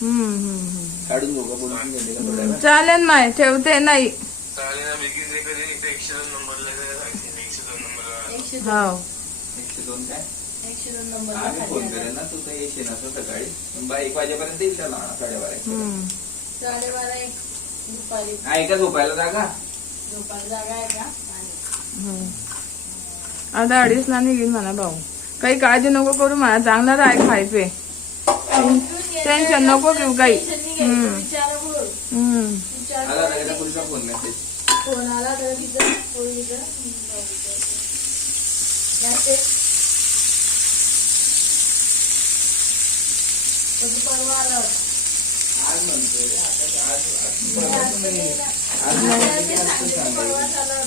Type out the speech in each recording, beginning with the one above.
काढून घेऊ का बोलून घेते का थोड्या वेळ? चालेल माय ठेवते नाही. चालेल ना, मी किती कधी 102 नंबरला सांगते, 102 नंबरला. 102. हो 102 काय 102 नंबर आम्ही फोन करेल ना, तू तर येशील असं सकाळी 1 वाजेपर्यंत येईल त्याला 12:30. 12:30 1 दुपारी आहे का झोपायला जागा? झोपायला जागा आहे का? आणि आता 2:30 ला निघीन म्हणा भाऊ. काही काळजी नको करू म्हणा, चांगला राय खाय पे. टेन्शन नको घेऊ काही. विचार बोल आला लगेच पुढचा फोन मेसेज. फोन आला तर तिथं पोळीचं मेसेज परवा आला होता. आज म्हणतोय रे,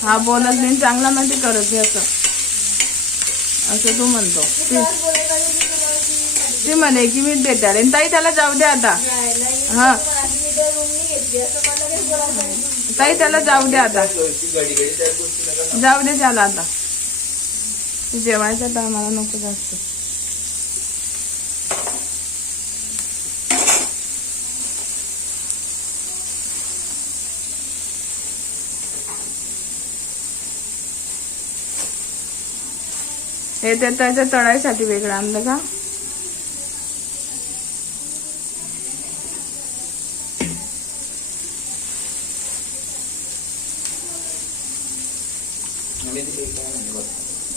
हा बोलत नाही, चांगला नाही करत हे असं तू म्हणतो. ती म्हणे की मी देते आणि ताई त्याला जाऊ दे आता. हा ताई त्याला जाऊ दे आता, जाऊ दे त्याला आता. जेवायच्या टायमाला नको जास्त. हे ते त्याच्या तळायसाठी वेगळं आणलं का?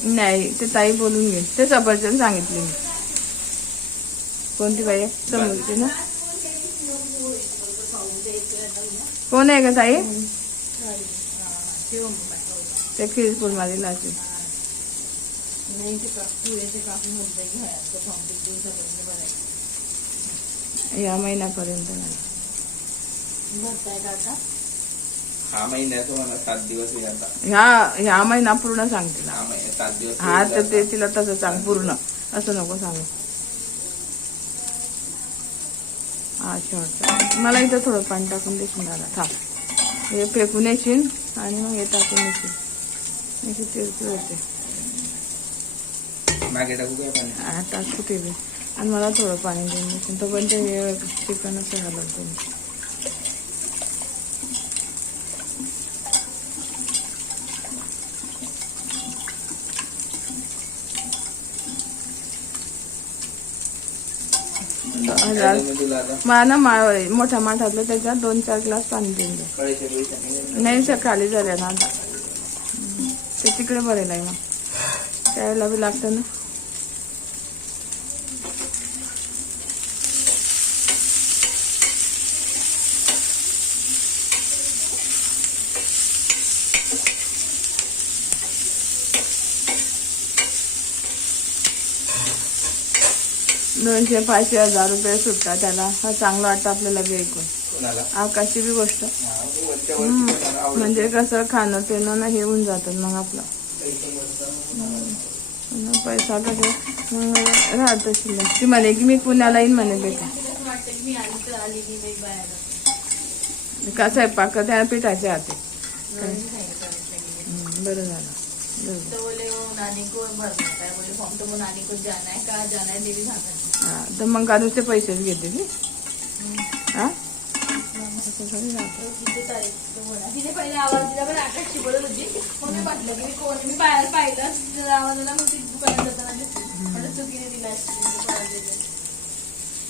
नाही ते ताई बोलून घे. ते सफरचंद सांगितले मी. कोणती बाई आहे? समजते ना कोण आहे का ताई? ते खिरपूर मध्ये लाची. या महिन्यापर्यंत नाही. हा महिन्याचं मला 7 दिवस आहे आता. ह्या महिना पूर्ण सांगते ना. हा महिना 7 दिवस. हा तर ते तिला तसं सांग पूर्ण, असं नको सांगू. हा शेवटचं. मला इथं थोडं पाणी टाकून देशील दादा. थांब हे फेकून येशील आणि मग हे टाकून येशील. याची तिरकी होते. मागे टाकू काय पाणी? हा टाकू ते बी. आणि मला थोडं पाणी देऊन देशील. तो पण ते चिकनच घालत तुम्ही. मला ना मोठ्या माठातलं त्याच्यात 2-4 ग्लास पाणी देऊन द्या. नाही सर खाली झाल्या ना आता. ते तिकडे भरेल आहे मग त्यावेळेला बी लागतं ना. $200-500 रुपये सुटतात त्याला. हा चांगलं वाटतं आपल्याला बी ऐकून. आकाशची बी गोष्ट म्हणजे कसं खाणं पिणं ना हे होऊन जातात मग आपलं पैसा कसं राहत शिल्लक. ती म्हणे की मी पुण्याला येईन म्हणे बेटा. का स्वयंपाक त्या पिठाचे हाते. बरं झालं. हा तर मग का नुसते पैसेच घेते ती. हा तिने पहिले आवाज दिला पण आकाशची बोलत होती. मग मी म्हटलं की मी कोण मी बाहेर पाहिलं आवाज आला. मग ती दुकानात जाताना चुकीने दिला.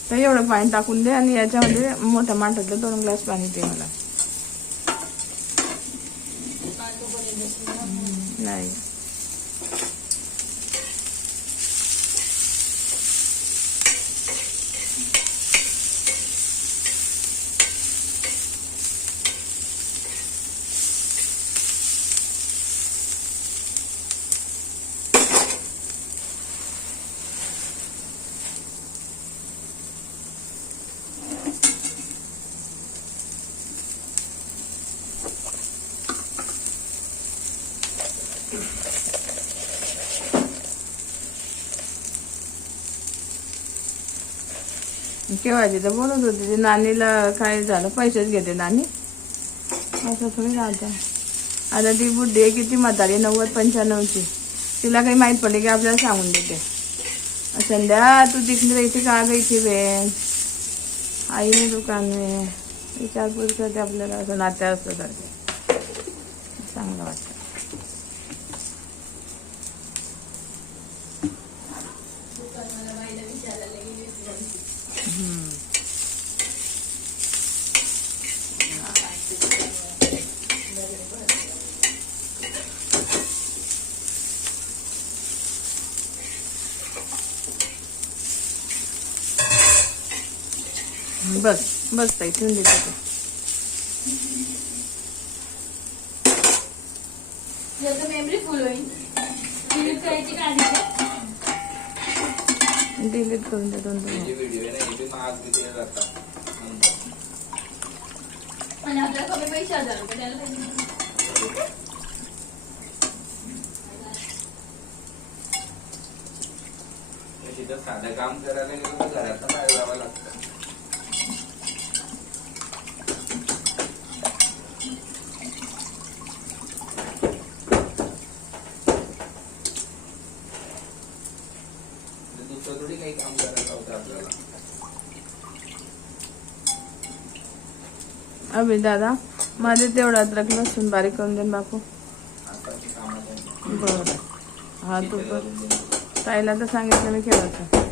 तर एवढं पाणी टाकून दे आणि याच्यामध्ये मोठ्या माठातलं 2 ग्लास पाणी दे मला. नाही केव्हाची तर बोलत होती ती नानीला काय झालं पैसेच घेते नानी. असं थोडी राहतं. आता ती बुड्ढी आहे किती म्हातारी 90-95ची. तिला काही माहीत पडले की आपल्याला सांगून देते. संध्या तू तिकडे इथे का गई थी बेन. आईने दुकान में विचारपूस करते आपल्याला असं नात्या असतं तर ते चांगलं वाटतं. दुकानवाला बाईला विचारायला गेली होती. बस बस ताई ठेवून देते ते. जर मेमरी फुल होईल डिलीट करायची का आधी डिलीट करून दे दोन जे व्हिडिओ आहे ना हे महाग किती जातात आणि आपल्याला कमी पैसे 1000 रुपये द्यायला पाहिजे. तिथं साधं काम करायला गेलं तर घरात बाहेर जावं लागतं. दुसरं थोडी काही काम करायला होतं आपल्याला. अभि दादा माझे तेवढा अद्रक लसूण बारीक करून दे ना बापू. आताची कामं बरं हा तू कर. ताईला तर सांगितलं मी केव्हाचं.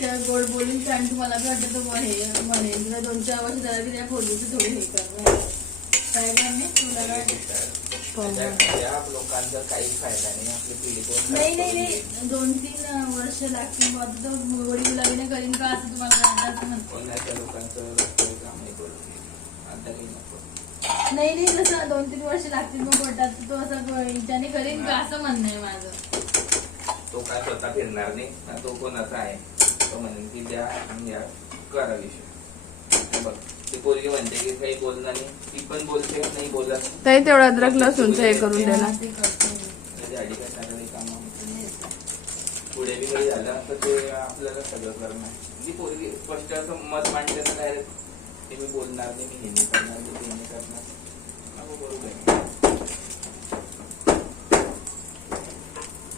त्या गोड बोलून कारण तुम्हाला बी वाटतं तो म्हणेल तुला 2-4 वर्ष झाला की त्या फोडणीचं थोडी हे कर काय करणे तुला त्या लोकांचा काही फायदा नाही. आपली पिढी कोण नाही 2-3 वर्ष लागतील मग तो वडील लग्न करीन का असं तुम्हाला वाटतं असं म्हणतो. कोणाच्या लोकांचं रस्ते काम नाही करू. आता काही नको. नाही जसं 2-3 वर्ष लागतील मग पोटात तो असं हिच्याने करीन का असं म्हणणं आहे माझं. तो काय स्वतः फिरणार नाही ना तो कोणाचा आहे. तो म्हणेल की द्या आणि द्या करा विषय. बघ ती पोरगी म्हणते की काही बोलणार नाही. ती पण बोलते नाही बोलत. ताई तेवढा अद्रक लसूणचं हे करून दे ना. ते करते. आधी काय सांगायला काम पुढे बी काही झालं तर ते आपल्याला सगळं करणार. ती पोरगी स्पष्ट असं मत मांडते तर डायरेक्ट ते मी बोलणार नाही. मी हे नाही करणार मी ते नाही करणार. बरोबर आहे.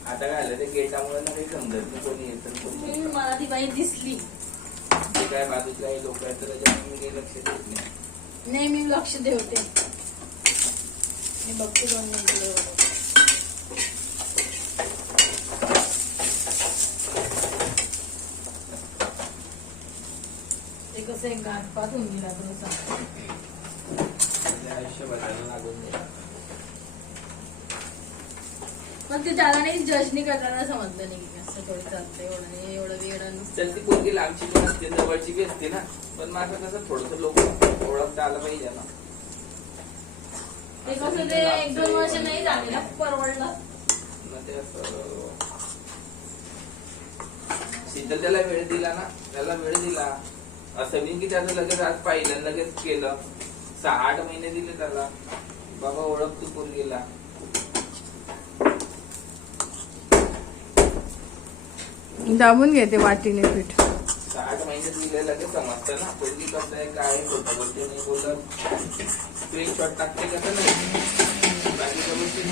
आता काय झालं ते गेटामुळे ना काही समजत नाही कोणी येतं कोणी. मला ती बाई दिसली ते काय बाजूला काही लोक आहेत तर त्याच्यामुळे मी काही लक्ष देत नाही. नाही मी लक्ष ठेवते. मी बघते 2 मिनिटं. ते कसं एक गाठपात होऊन गेला तुमचा. आयुष्य बदलायला लागून नाही. पण ते त्याला नाही जज नाही करताना समजलं नाही की असं थोडी चालतं एवढं वेळ तर ती पोरगी लांबची पण असते जवळची बी असते ना. पण माझं कसं थोडस लोक ओळखता आलं पाहिजे ना. ते कसं ते 1-2 वर्ष नाही झाले ना परवडलं. मग ते असं शीतल त्याला वेळ दिला ना. त्याला वेळ दिला असं नाही की त्याचं लगेच आज पाहिलं लगेच केलं. 6-8 महिने दिले त्याला. बाबा ओळख तू पोरगीला. दाबून घेते वाटीने पीठ. 6-8 महिने दिले लगेच समजतं ना पोरगी कसं आहे काय खोटं बोलते नाही बोलत. स्क्रीनशॉट टाकते कसं नाही बाकीच्या गोष्टी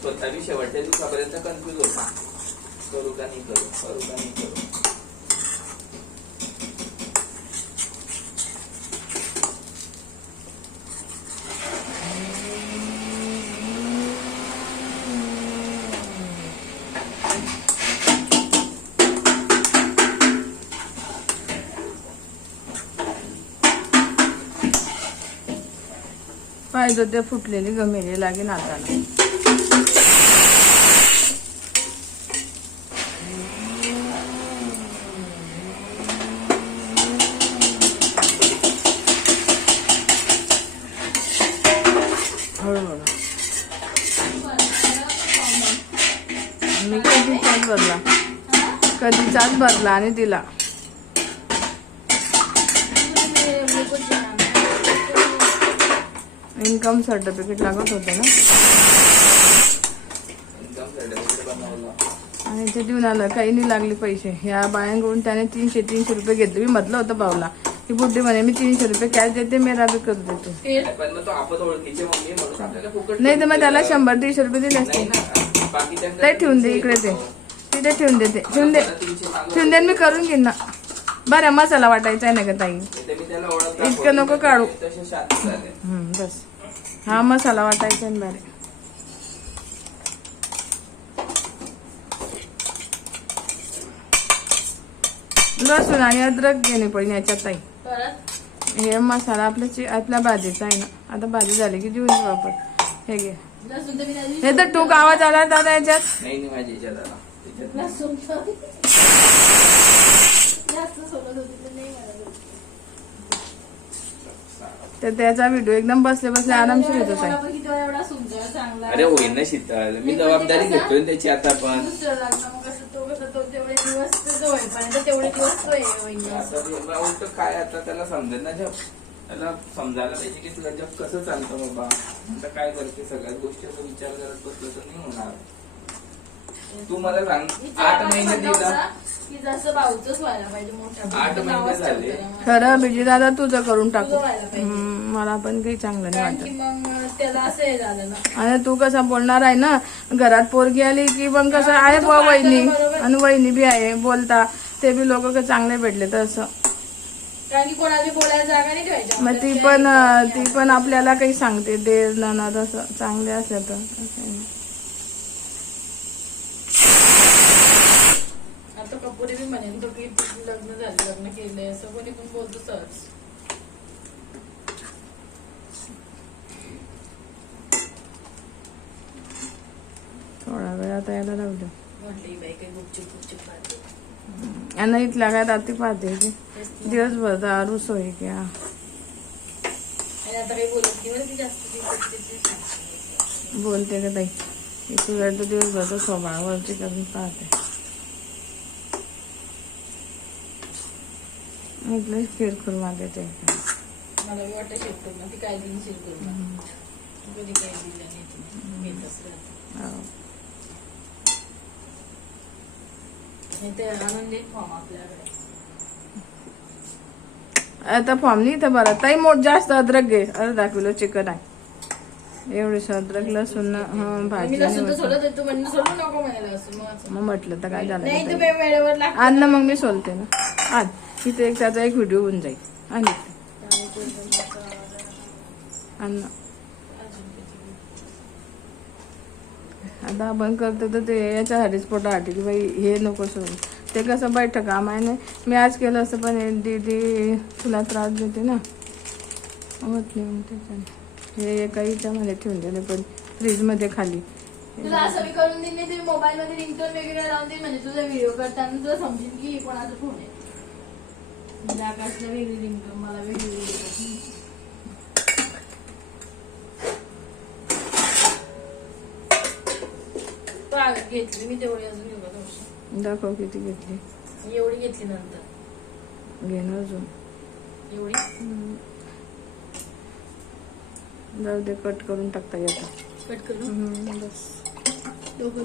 स्वतः बी शेवटच्या दिवसापर्यंत कन्फ्युज होता. करू का नाही करू करू का नाही करू. पाहिजे ते फुटलेली गमेली लागेल हाताला. हळूहळू मी कधीचाच भरला आणि दिला. इन्कम सर्टिफिकेट लागत होतं ना, इन्कम सर्टिफिकेट बनवलं आणि ते देऊन आलं. काही नाही लागले पैसे. ह्या बायांकडून त्याने 300 रुपये घेतले. मी म्हटलं होतं भाऊला की बुड्डी म्हणे मी 300 रुपये कॅश देते, मेरा बी कर देतो. पण मग तो आपण ओळखीचे मम्मी म्हणून आपल्याला फुकट नाही तर मग त्याला 100-150 रुपये दिले असते. नाही ना, बाकीच्यांकडे ते ठेवून दे इकडे, ते तिथे ठेवून दे, ठेवून दे. मी करून घेईन ना. बरं मसाला वाटायचा आहे ना का ताई, मी त्याला ओळख इतकं नको काढू. तसे शांत झाले. बस हा मसाला वाटायचा आहे बरे. लसूण आणि अद्रक घेणे पण याच्यात ताई. परत हे मसाला आपल्या भाजीचा आहे ना. आता भाजी झाली की जेवून घेऊ आपण. हे घे. लसूण तर मी त्या दिवशी हे तर टूक आवाज आला दादा याच्यात. नाही माझी इच्छा झाला त्याच्यात नाही. लसूण जास्त सोबत होती तर नाही मला होती. तर त्याचा व्हिडिओ एकदम बसले बसले आरामशीर येत मला आहे. पण किती वेळा एवढा सुंदर चांगला अरे होईल ना शीतल, मी जबाबदारी घेतोय ना त्याची आता पण. दुसरं लग्न मग कसं तो तेवढे दिवस तो होईपर्यंत तेवढे दिवस तो आहे आता ते उलट काय आता त्याला समजेल ना जप, त्याला समजायला पाहिजे की तुला जप कसं चालतं बाबा. आता काय करते सगळ्याच गोष्टीचा विचार करत बसलो तर नाही होणार. तू मला सांग 8 महिने दिला, की जसं भाऊचंच व्हायला पाहिजे मोठ्या 8 महिने झाले. खरं बिजी दादा तुझं करून टाकू. तुझं व्हायला पाहिजे. मला पण काही चांगलं नाही कारण की वाटत. मग त्याला असं हे झालं ना. आणि तू कसा बोलणार आहे ना, घरात पोरगी आली की मग कसं आहे बुवा वहिनी आणि वहिनी बी आहे बोलता, ते बी लोक चांगले भेटले तर असं. कारण की कोणाला बोलायला जागा नाही ठेवायची. मग ती पण आपल्याला काही सांगते दे ननद असं चांगले असले तर असं आहे. आता कपुरी बी म्हणेन तो की लग्न झाले लग्न केलंय असं कोणी पण बोलतो सहज. थोडा वेळ आता यायला लागलो. म्हटलं ही बाई काही गुपचूप पाहते. आणि इथल्या काय रात्री पाहते की दिवसभर दारू सोय क्या आणि आता काही बोलत नाही बरं ती जास्त ती बोलते का ताई. तुझ्या तर दिवसभर तर स्वभावावरची करून पाहते. म्हटलं किरकोळ मागायचं आहे का. मला बी वाटतं शेतकरी ती काय दिन शेतकरी कधी काही दिलं नाही तिने घेतच राहते. हो. ते आणून दे फॉर्म आपल्याकडे. आता फॉर्म नाही तर बरं ताई जास्त अद्रक घे. अर्धा किलो चिकन आहे. एवढीच अद्रक लसूण भाजी मी लसूण तर सोडत तू म्हणजे सोडू नको म्हणायला लसूण मग म्हटलं तर काय झालं नाही तर ताई? वेळेवर लागतं. आण ना मग मी सोलते ना. आण इथे त्याचा एक व्हिडिओ होऊन जाईल. आणि अन्न आता आपण करतो तर ते याच्यासाठीच पोटा हाटेल बाई. हे नको सोडून ते कसं बैठक काम आहे ना. मी आज केलं असं पण दीदी तुला त्रास देते ना होत नाही. मग त्याच्याने हे एका याच्यामध्ये ठेवून दिले पण फ्रीजमध्ये खाली. तुला असं मी करून देईन नाही. तुम्ही मोबाईल मध्ये रिंगटोन वेगवेगळ्या लावून देईन म्हणजे तुझा व्हिडिओ करताना तुला समजेल की कोणाचा फोन आहे. म्हणजे आकाशला वेगळी रिंगटोन मला वेगळी रिंगटोन. घेतली मी तेवढी अजून एवढं थोडीशी. दाखव किती घेतली. एवढी घेतली नंतर घेणं अजून एवढी जाऊ दे. कट करून टाकता येतं. कट करून बस. दोघं